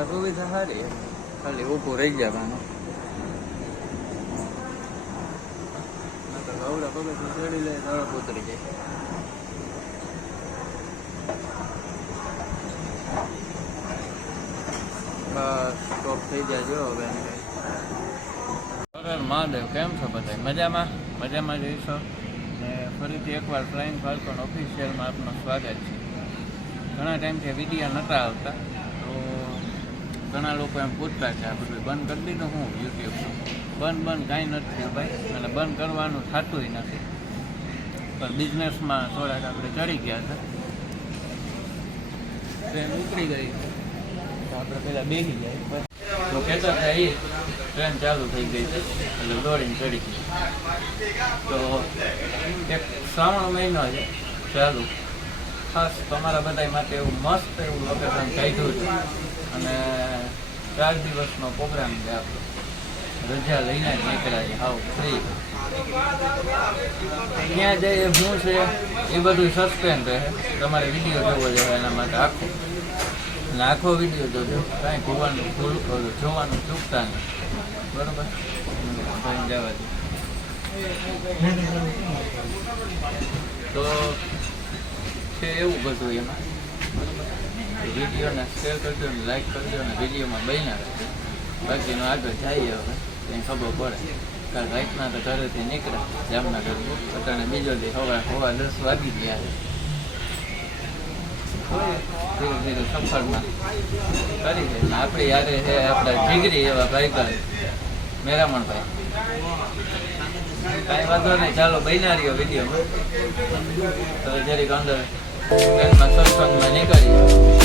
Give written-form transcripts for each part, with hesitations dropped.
આ સુવિધા સારી ખાલી ઊભું રહી જવાનું ગવડા પગથિયું ચડી લે તરફ ઉતરી જાય બસ સ્ટોપ થઈ જાય જો હવે મહાદેવ કેમ છો બધા મજામાં જઈશો ને ફરીથી એકવાર ફ્લાઇંગ ફાલ્કન ઓફિશિયલમાં આપનું સ્વાગત છે. ઘણા ટાઈમથી વિડીયો નહોતા આવતા તો ઘણા લોકો એમ પૂછતા કે આ બધું બંધ કરી દીધું હું યુટ્યુબનું બંધ કાંઈ નથી થયું ભાઈ અને બંધ કરવાનું થતું નથી પણ બિઝનેસમાં થોડાક આપણે ચડી ગયા હતા ટ્રેન ઉતરી ગઈ તો આપણે પહેલાં બેસી જાય તો કહેતા હતા એ ટ્રેન ચાલુ થઈ ગઈ છે એટલે દોડીને ચડી ગઈ તો એક શ્રાવણ મહિનો છે ચાલુ ખાસ તમારા બધા માટે એવું મસ્ત એવું લોકેશન કાઢ્યું છે અને 4 દિવસનો પ્રોગ્રામ છે આપણો રજા લઈને જ નીકળ્યા છે હાવ ફ્રી ત્યાં જઈએ શું છે એ બધું સસ્પેન્ડ રહે તમારે વિડીયો જોવો જોઈએ એના માટે આખો વિડીયો જોજો કાંઈ જોવાનું ચૂકતા નહીં બરોબર જવા દે તો છે એવું બધું એમાં વિડીયોને શેર કરજો ને લાઈક કરજો અને વિડીયોમાં બન્યા રહેજો બાકીનું આગળ જઈએ હવે કંઈ ખબર પડે કારણ રાતના તો ઘરેથી નીકળે જામનગર અત્યારે બીજો દી સવા 10 વાગી ગયા છે ધીરે ધીરે સફરમાં કરી છે આપણી યારે છે આપણા જીગરી એવા ભાઈ મેરામણભાઈ કાંઈ વાંધો નહીં ચાલો બન્યા રહ્યો વિડીયોમાં તો જરીક અંદર ટ્રેનમાં સત્સંગમાં નીકળીએ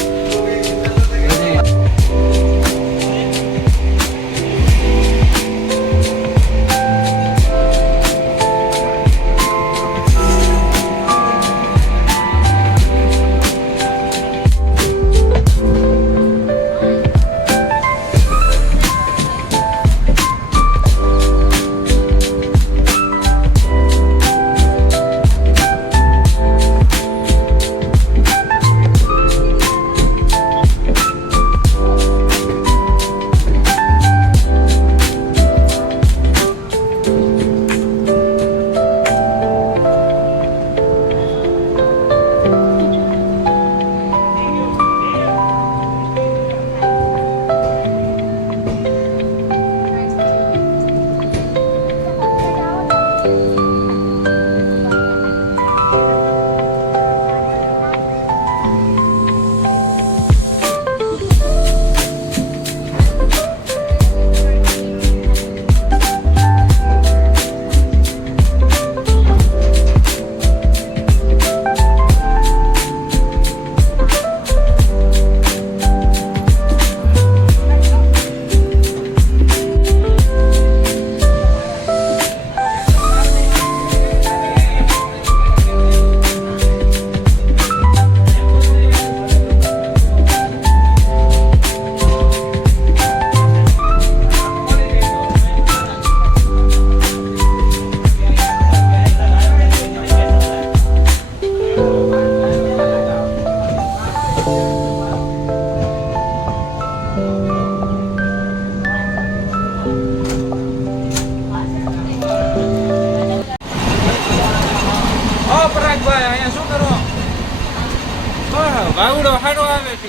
વાવડો હાડો આવે છે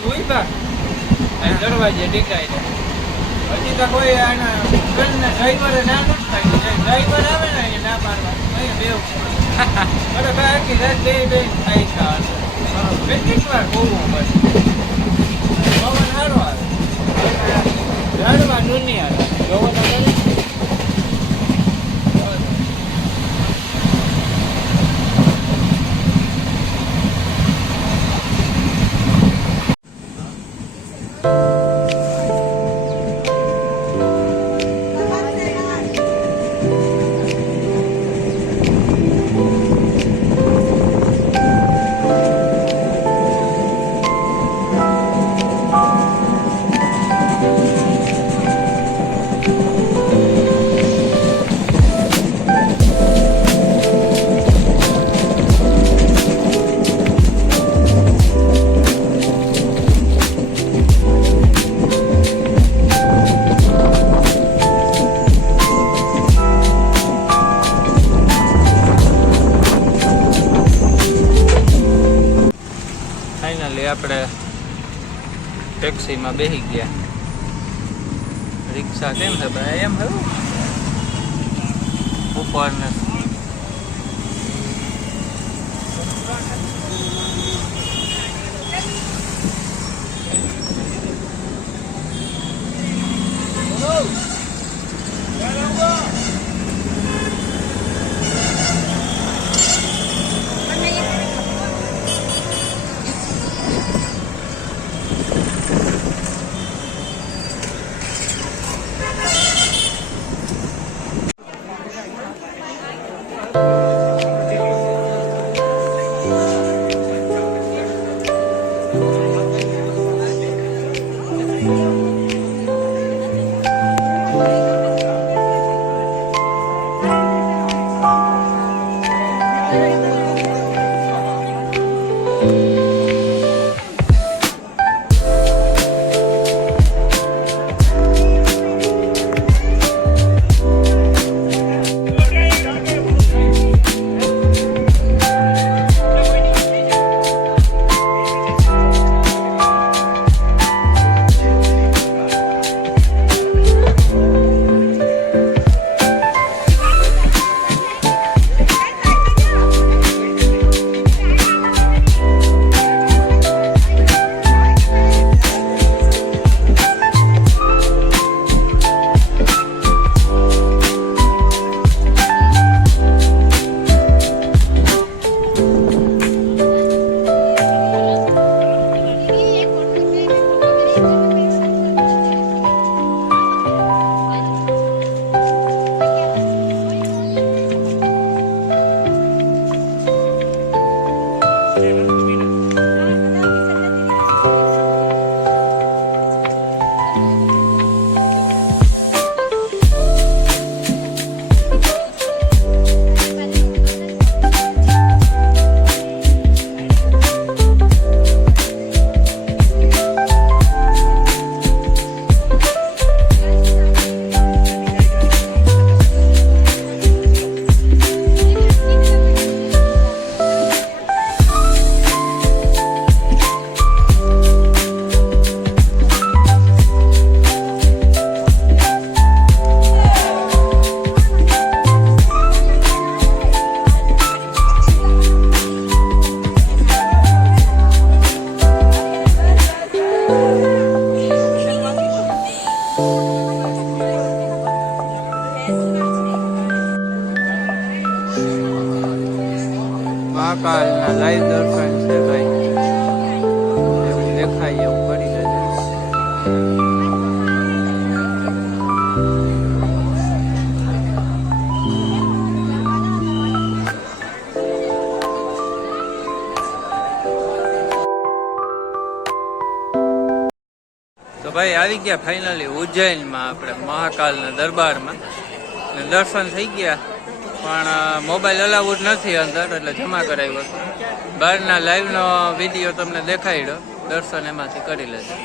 દરવાજે ટીકાય હજી તો કોઈ ડ્રાઈવરે ના નથી થાય ડ્રાઈવર આવે ને ના પાડવા બે આખી રાત બે થાય કેટલીક વાર બોલવું પડે પવન હાડો આવે ઝાડવા જૂની આવે જોવો તો આપણે ટેક્સીમાં બેસી ગયા. રિક્ષા કેમ છે ભાઈ? એમ થયું ઉપર ને મહાકાલના લાઈવ દર્શન છે ભાઈ. એવું દેખાય એવું કરી દેજો. તો ભાઈ આવી ગયા ફાઇનલી ઉજ્જૈનમાં આપણે મહાકાલના દરબારમાં. દર્શન થઈ ગયા પણ મોબાઈલ અલાઉડ નથી અંદર, એટલે જમા કરાવ્યો હતો. બહારના લાઈવનો વિડીયો તમને દેખાડ્યો, દર્શન એમાંથી કરી લેજો.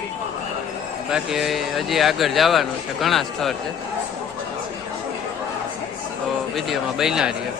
બાકી હજી આગળ જવાનું છે, ઘણા સ્થળ છે, તો વિડીયોમાં બન્યા રહીએ.